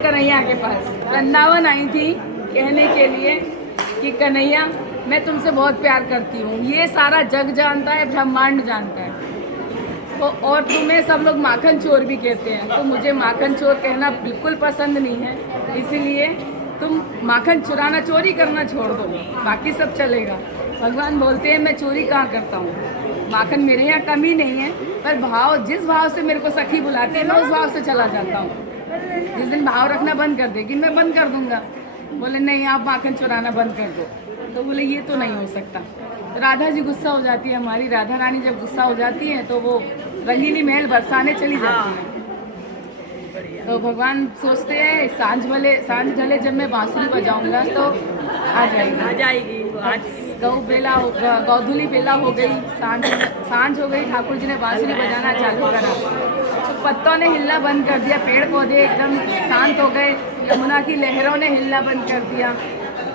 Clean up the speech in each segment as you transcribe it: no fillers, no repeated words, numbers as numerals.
कन्हैया के पास वृंदावन आई थी कहने के लिए कि कन्हैया मैं तुमसे बहुत प्यार करती हूँ। ये सारा जग जानता है, ब्रह्मांड जानता है। तो और तुम्हें सब लोग माखन चोर भी कहते हैं, तो मुझे माखन चोर कहना बिल्कुल पसंद नहीं है। इसीलिए तुम माखन चुराना, चोरी करना छोड़ दो, बाकी सब चलेगा। भगवान बोलते हैं मैं चोरी कहाँ करता हूँ, माखन मेरे यहाँ कमी नहीं है, पर भाव जिस भाव से मेरे को सखी बुलाती है मैं उस भाव से चला जाता हूँ। जिस दिन भाव रखना बंद कर देगी मैं बंद कर दूंगा। बोले नहीं आप माखन चुराना बंद कर दो, तो बोले ये तो नहीं हो सकता। तो राधा जी गुस्सा हो जाती है, हमारी राधा रानी जब गुस्सा हो जाती है तो वो रंगीली महल बरसाने चली जाती है। तो भगवान सोचते हैं सांझ ढले जब मैं बांसुरी बजाऊंगा तो आ जाएगी। आज गौधुली बेला हो गई, सांझ हो गई, ठाकुर जी ने बांसुरी बजाना चालू करा। तो पत्तों ने हिलना बंद कर दिया, पेड़ पौधे एकदम शांत हो गए, यमुना की लहरों ने हिलना बंद कर दिया।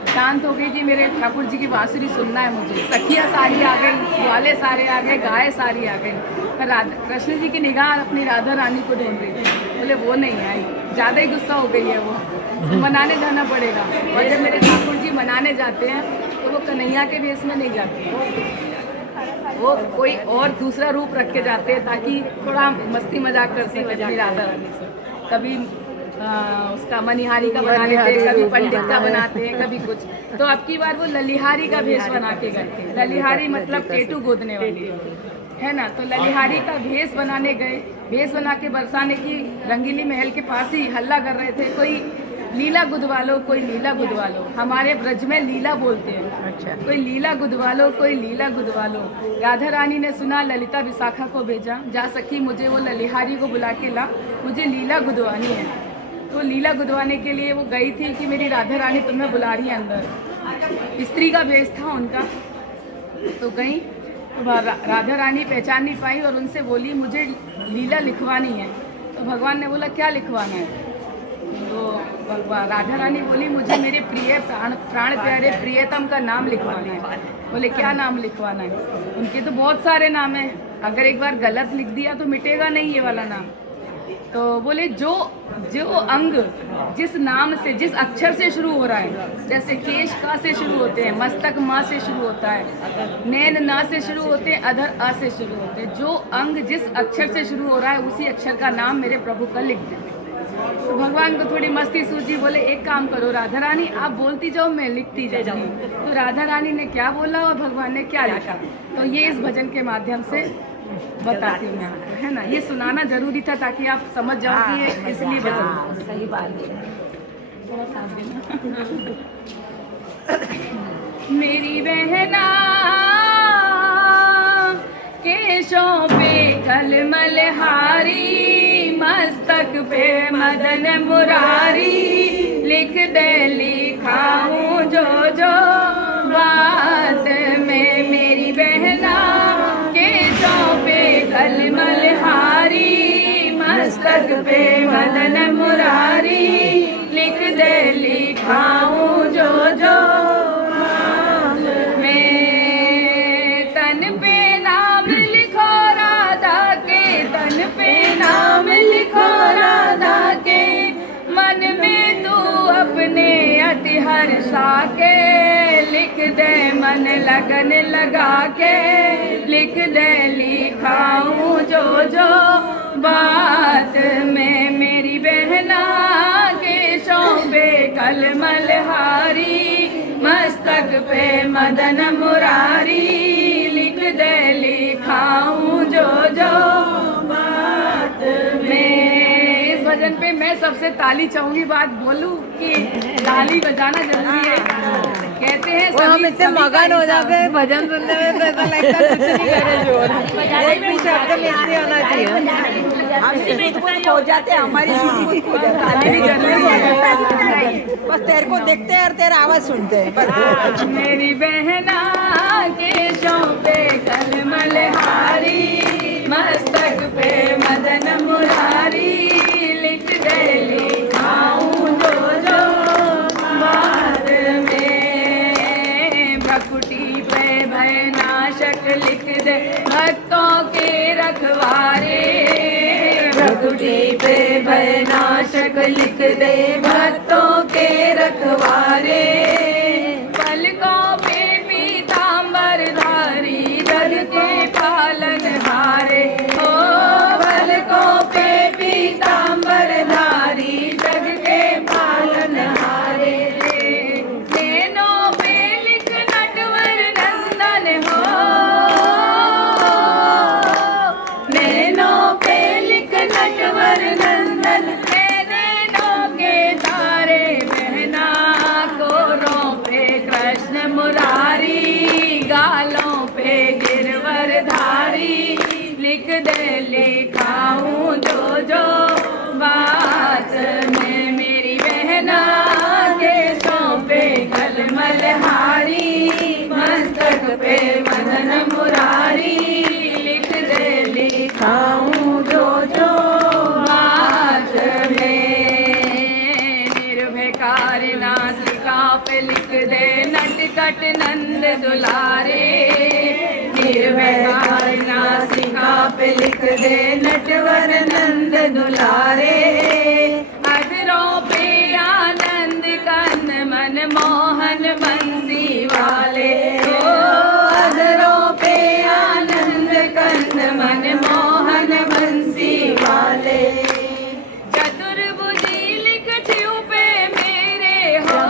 शांत हो गई कि मेरे ठाकुर जी की बांसुरी सुनना है मुझे। सखियाँ सारी आ गई, ग्वाले सारे आ गए, गाय सारी आ गई। पर कृष्ण जी की निगाह अपनी राधा रानी को ढूंढ रही थी। बोले वो नहीं आई, ज़्यादा ही गुस्सा हो गई है वो, मनाने जाना पड़ेगा। और जब मेरे ठाकुर जी मनाने जाते हैं तो वो कन्हैया के भेष में नहीं जाते, वो कोई और दूसरा रूप रख के जाते हैं ताकि थोड़ा मस्ती मजाक कर सके अपनी राधा रानी से। कभी उसका मनिहारी का बना लेते हैं, कभी पंडित का बनाते हैं, कभी कुछ। तो अब की बार वो ललिहारी का भेष बना के गए थे। ललिहारी मतलब टेटू गोदने वाली है ना। तो ललिहारी का भेष बनाने गए, भेष बना के बरसाने की रंगीली महल के पास ही हल्ला कर रहे थे, कोई लीला गुदवालो, कोई लीला गुदवालो। हमारे ब्रज में लीला बोलते हैं। अच्छा। कोई लीला गुदवालो, कोई लीला गुदवालो। राधा रानी ने सुना, ललिता विशाखा को भेजा, जा सखी मुझे वो ललिहारी को बुला के ला, मुझे लीला गुदवानी है। तो लीला गुदवाने के लिए वो गई थी कि मेरी राधा रानी तुम्हें बुला रही है अंदर। स्त्री का भेष था उनका। तो गई, राधा रानी पहचान नहीं पाई और उनसे बोली मुझे लीला लिखवानी है। तो भगवान ने बोला क्या लिखवाना है? तो राधा रानी बोली मुझे मेरे प्रिय प्राण प्यारे प्रियतम का नाम लिखवाना है। बोले क्या नाम लिखवाना है? उनके तो बहुत सारे नाम हैं, अगर एक बार गलत लिख दिया तो मिटेगा नहीं ये वाला नाम। तो बोले जो अंग जिस नाम से, जिस अक्षर से शुरू हो रहा है, जैसे केश का से शुरू होते हैं, मस्तक माँ से शुरू होता है, नैन ना से शुरू होते हैं, अधर आ से शुरू होते हैं, जो अंग जिस अक्षर से शुरू हो रहा है उसी अक्षर का नाम मेरे प्रभु का लिख देते। तो भगवान को थोड़ी मस्ती सूझी, बोले एक काम करो राधा रानी, आप बोलती जाओ मैं लिखती जाऊँ। तो राधा रानी ने क्या बोला और भगवान ने क्या लिखा, तो ये इस भजन के माध्यम से बताती हूँ मैं, है ना। ये सुनाना जरूरी था ताकि आप समझ जाओ कि ये इसलिए भजन। सही बात है। थोड़ा साथ देना। मेरी बहना केशों पे कलमल हारी, मस्तक पे मदन मुरारी, लिख दे लिखाऊं जो जो बात में। मेरी बहना केशों पे कलमल हारी, मस्तक पे मदन मुरारी, लिख दे लिखाऊं जो जो हर्षा के, लिख दे मन लगन लगा के, लिख दे लिखाऊं जो जो बात में। मेरी बहना केशों पे कलमल हारी, मस्तक पे मदन मुरारी, लिख दे लिखाऊं जो जो बात में। इस भजन पे मैं सबसे ताली चाहूंगी, बात बोलूं कि ताली बजाना जरूरी है। कहते हैं हम इतने मगन हो जाते हैं भजन सुनने में तो ऐसा लगता है कुछ नहीं करे जोर। एक भी शब्द मिस नहीं होना चाहिए। हम खुद खो जाते हैं, हमारी खो जाती है। बस तेरे को देखते हैं और तेरा आवाज सुनते हैं। मेरी बहना केशों पे कलमल हारी, मस्तक पे मदन मुरारी, लिख दे लिखाऊं जो जो बात में। भकुटी पे भय नाशक लिख दे भक्तों के रखवारे, भकुटी पे भय नाशक लिख दे भक्तों के रखवारे। पलकों पे पीतांबर धारी जग के पालन हारे। ओ पलकों पे पीतांबर धारी जग के पालन हारे। नैनों पे लिख नटवर नंदन हो। नैनों पे लिख नटवर नंदन। नैनों के तारे बहना कोरों पे कृष्ण मुरारी। गालों पे गिरवर धारी लिख दे लिखाऊं जो जो बात में मेरी बहना। केशों पे कलमल हारी मस्तक पे मदन मुरारी लिख दे लिखाऊं जो जो बात में। निर्भयकार नासिका पे लिख दे नटखट नंद दुलारे। निर्भयकार नासिका पे लिख दे नटवर नंद दुलारे। अधरों पे आनंद कंद मन मोहन बंसी वाले। ओ अधरों पे आनंद कंद मन मोहन बंसी वाले। चतुर्भुजी लिख छिउ पे मेरे हो।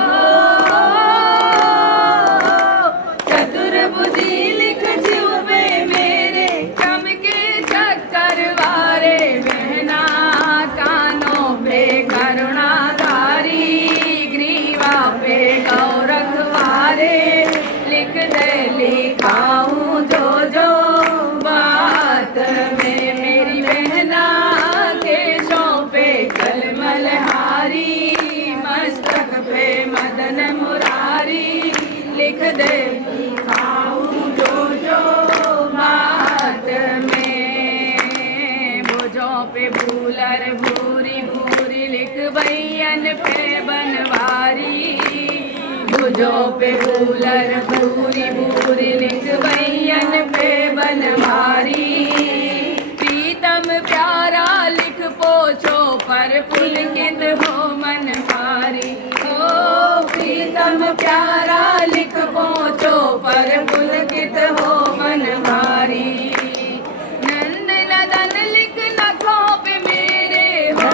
चतुर्भुजी लिख छिउ पे मेरे। चमके चक्कर वारे बहना कानों पे करुणाधारी। ग्रीवा पे गौरख वारे लिख दे लिखाऊं जो जो बात में मेरी बहना। केशों पे कलमल हारी मस्तक पे मदन मुरारी लिख दे लिखाऊं जो जो बात में। भुजों पे भूलर भूरी भूरी लिख बैयन पे बनवारी। भुजों पे भूलर भूरी भूरी लिख बैयन पे बनवारी। प्रीतम प्यारा लिख पोछो पर पुलकित हो मन भारी। ओ प्रीतम प्यारा लिख पोछो पर पुलकित हो मन भारी। नंद नदन लिख नखों पे मेरे हो।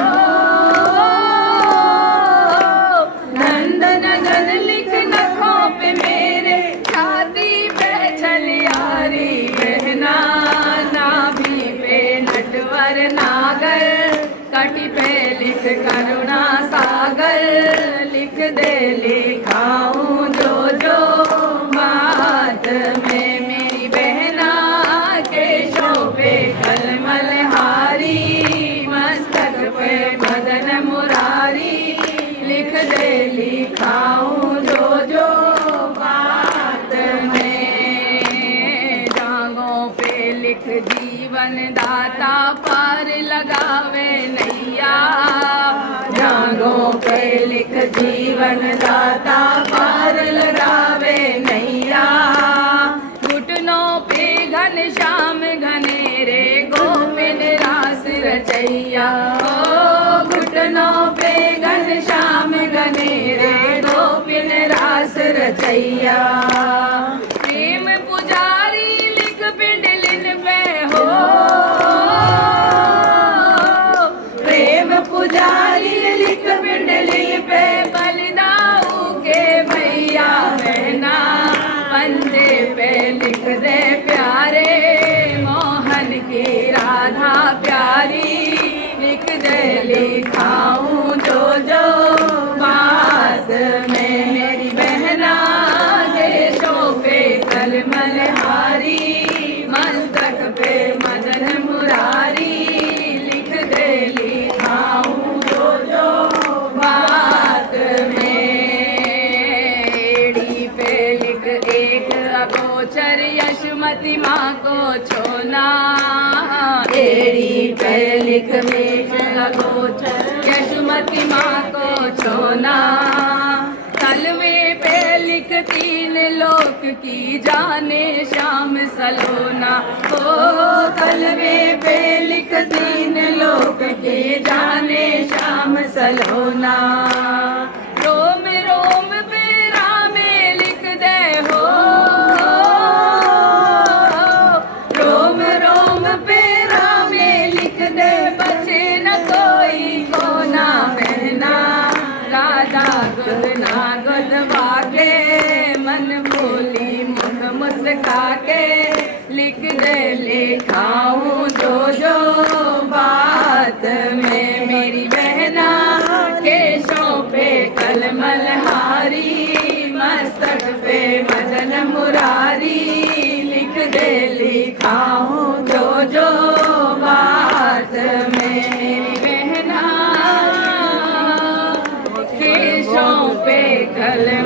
नंद नदन लिख नखों पे मेरे। छाती पे छलियारी बहना नाभि पे नटवर नागर। कटी पे लिख करुणा सागर लिख दे लिखाऊं जो जो बात में मेरी बहना। केशों पे कलमल हारी मस्तक पे मदन मुरारी लिख दे लिखाऊं जो जो बात में। जांघों पे लिख जीवन दाता पार लगावे नैया। जांघों पे लिख जीवन दाता पार लगावे नैया। घुटनों पे घनश्याम घनेरे गोविंद रास रचैया। ओ घुटनों पे घनश्याम घनेरे गोविंद रास रचैया। प्रेम पुजारी लिख पिंडलिन पे हो। प्रेम पुजारी लिख पिंडलिन पे। बलिदाऊ के भैया बहना पंजे पे लिख दे प्यारे। मोहन की राधा प्यारी लिख दे लिखाऊं जो जो बात में मेरी बहना। केशों पे कलमल हारी मस्तक पे मदन मुरारी लिख दे लिखाऊं जो जो बात में। एड़ी पे लिख एक अगोचर यशमती माँ को छोना। एड़ी पे लिख मेष अगोचर यशमती माँ को छोना। तलवे पे लिख तीन लोक की जाने श्याम सलोना। ओ कलवे पे लिख दीन लोक के जाने श्याम सलोना रोम रोम पे रामे लिख दे हो रोम रोम पे रामे लिख दे बचे न कोई कोना बहना राधा गुद ना गुद वाके मन बोली मुख मुस्का के लिख दे लिखाऊं जो बात में मेरी बहना केशों पे कलमल हारी मस्तक पे मदन मुरारी लिख दे लिखाऊं जो बात में मेरी बहना केशों पे कलमल